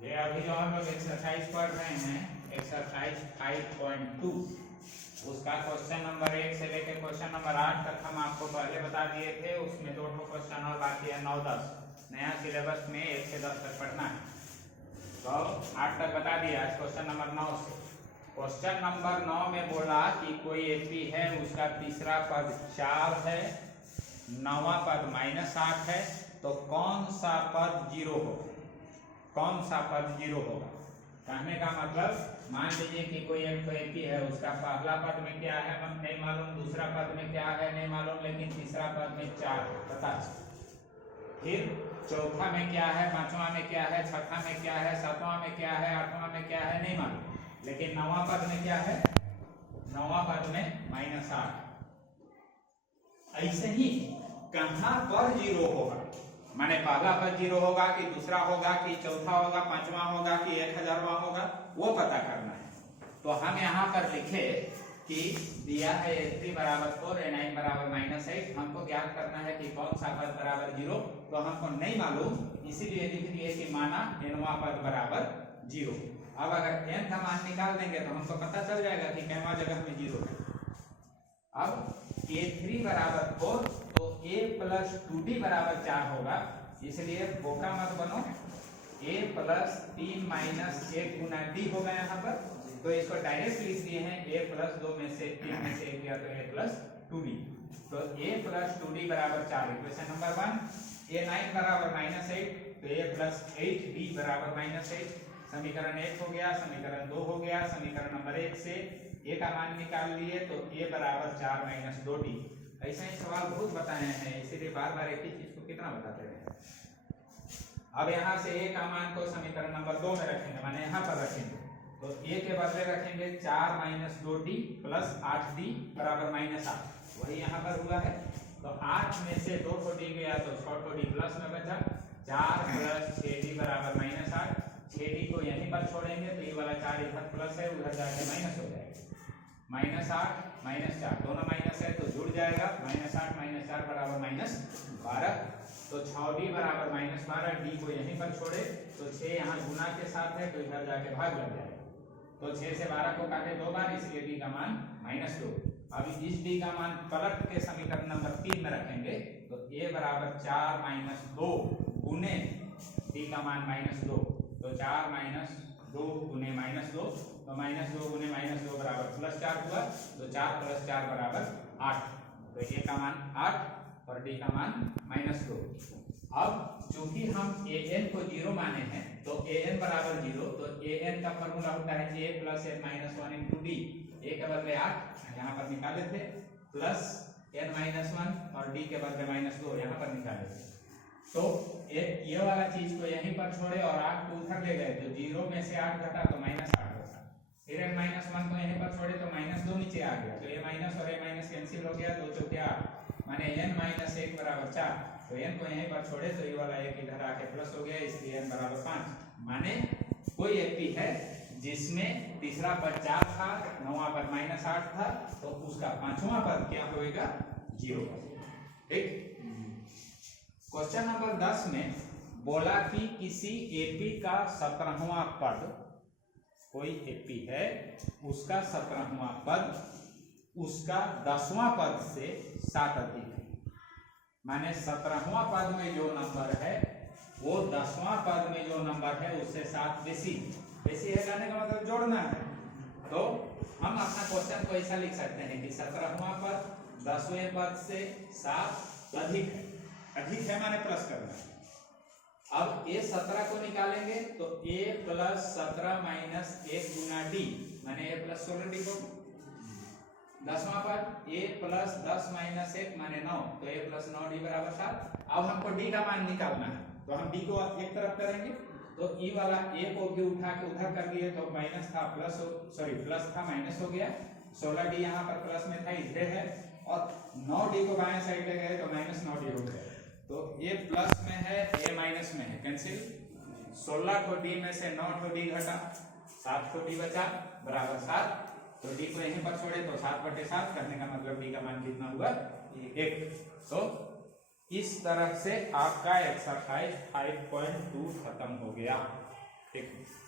ये अभी जो हम लोग एक्सरसाइज पढ़ रहे हैं एक्सरसाइज 5.2 उसका क्वेश्चन नंबर 1 से लेकर क्वेश्चन नंबर 8 तक हम आपको पहले बता दिए थे। उसमें 2 क्वेश्चन और बाकी है 9 10 नया सिलेबस में 1 से 10 तक पढ़ना है, तो 8 तक बता दिया। आज क्वेश्चन नंबर 9 से क्वेश्चन नंबर 9 में बोला कि कोई एपी है, उसका तीसरा पद 4 है, 9वां पद -8 है, तो कौन सा पद 0 होगा? कौन सा पद 0 होगा? कहने का मतलब मान लीजिए कि कोई एक एपी है, उसका पहला पद में क्या है नहीं मालूम, दूसरा पद में क्या है नहीं मालूम, लेकिन तीसरा पद में 4 है पता। फिर चौथा में क्या है, पांचवा में क्या है, छठा में क्या है, सातवां में क्या है, आठवां में क्या है नहीं मालूम, लेकिन 9वां पद में क्या है, 9वां पद में -8। ऐसे ही कहां पर 0 होगा, माने पहला पद 0 होगा कि दूसरा होगा कि चौथा होगा, पांचवा होगा कि 1000वां होगा, वो पता करना है। तो हम यहाँ पर लिखे कि दिया है A3 बराबर 4 A9 बराबर -8, हमको ज्ञात करना है कि कौन सा पद बराबर 0, तो हमको नहीं मालूम, इसीलिए लिख दिए कि माना nवां पद बराबर 0। अब अगर n का मान निकाल देंगे तो हमको पता चल जाएगा कि कैवा जगह में 0 है। अब A3 बराबर 4 तो A प्लस 2D बराबर 4 होगा, इसलिए बोका मत बनो, A plus 3 minus 1 Guna D होगा यहाँ पर, तो इसको डायरेक्ट लिख दिए हैं A प्लस 2 में से 3 में से 1 गया तो A प्लस 2D, तो A प्लस 2D बराबर 4 इक्वेशन नंबर 1। A9 बराबर -8 तो A प्लस 8D बराबर -8, समीकरण 1 हो गया, समीकरण 2 हो गया, समीकरण नंबर 1 से A का मान निकाल लिए तो A बराबर 4 माइनस 2D। ऐसे ही सवाल बहुत बताए हैं, इसीलिए बार बार एक ही चीज को कितना बताते रहे। अब यहाँ से A का मान को समीकरण नंबर 2 में रखेंगे, माने यहाँ पर रखेंगे, तो A के बदले रखेंगे 4 माइनस 2D प्लस 8D बराबर -8, वही यहाँ पर हुआ है। तो 8 में से 2 को D गया तो 6D प्लस में बचा, 4 प्लस 6D बराबर -8, 6D को यहीं पर छोड़ेंगे तो ये वाला 4 इधर प्लस है, उधर जाके माइनस हो जाएगा, -8 -4 दोनों माइनस है तो जुड़ जाएगा, -8 -4 बराबर -12, तो 6D बराबर -12, D को यहीं पर छोड़े तो 6 यहाँ गुना के साथ है तो इधर जाके भाग लग जाएगा, तो 6 से 12 को काटे 2 बार, इसलिए D का मान -2। अभी इस D का मान पलट के समीकरण नंबर 3 में रखेंगे तो A बराबर 4 - 2 गुने D का मान -2, तो 4 - 2 गुने -2, तो -2 गुने -2 बराबर +4 हुआ, तो 4 + 4 बराबर 8, तो A का मान 8 और D का मान -2। अब चूंकि हम an को 0 माने हैं तो an बराबर 0, तो an का फॉर्मूला होता है a + n - 1 × d, a के बदले 8 यहाँ पर निकाले थे, प्लस n - 1 और d के बदले -2 यहाँ पर निकाले थे, तो ये वाला चीज को यहीं पर छोड़े और 8 को उधर ले गए तो 0 में से 8 घटा तो -8 होगा, फिर n - 1 को यहीं पर छोड़े तो -2 नीचे आ गया, तो a माइनस और a माइनस कैंसिल हो गया, 2 चौके 8, माने n - 1 बराबर 4, तो n को यहीं पर छोड़े तो ये वाला 1 इधर आके प्लस हो गया, इसलिए n बराबर 5। माने कोई एपी है जिसमें तीसरा पद 4 था, 9वां पद -8 था, तो उसका पांचवा पद क्या होएगा, 0। ठीक। क्वेश्चन नंबर 10 में बोला कि किसी एपी का 17वां पद, कोई एपी है उसका 17वां पद उसका 10वां पद से 7 अधिक है, माने 17वां पद में जो नंबर है वो 10वां पद में जो नंबर है उससे 7 बेसी है, कहने का मतलब जोड़ना है। तो हम अपना क्वेश्चन को ऐसा लिख सकते हैं कि 17वां पद 10वें पद से 7 अधिक है, अधिक है माने प्लस करना है। अब a 17 को निकालेंगे तो a + 17 - 1 गुना d, माने a + 16d को, 10वां पद a + 10 - 1 माने 9, तो a + 9d बराबर 7। अब हमको d का मान निकालना है, तो हम d को एक तरफ करेंगे, तो e वाला a को भी उठा के उधर कर दिए तो माइनस था प्लस था माइनस हो गया, 16d यहाँ पर प्लस में था इधर है, और 9d को बाएं साइड ले गए तो -9d हो गया, तो a प्लस में है a माइनस में है, कैंसिल, 16 को d में से 9 को d घटा, 7 को d बचा बराबर 7, तो d को यहीं पर छोड़े तो 7/7, करने का मतलब d का मान कितना हुआ, 1। तो इस तरह से आपका एक्सरसाइज 5.2 खत्म हो गया। ठीक है।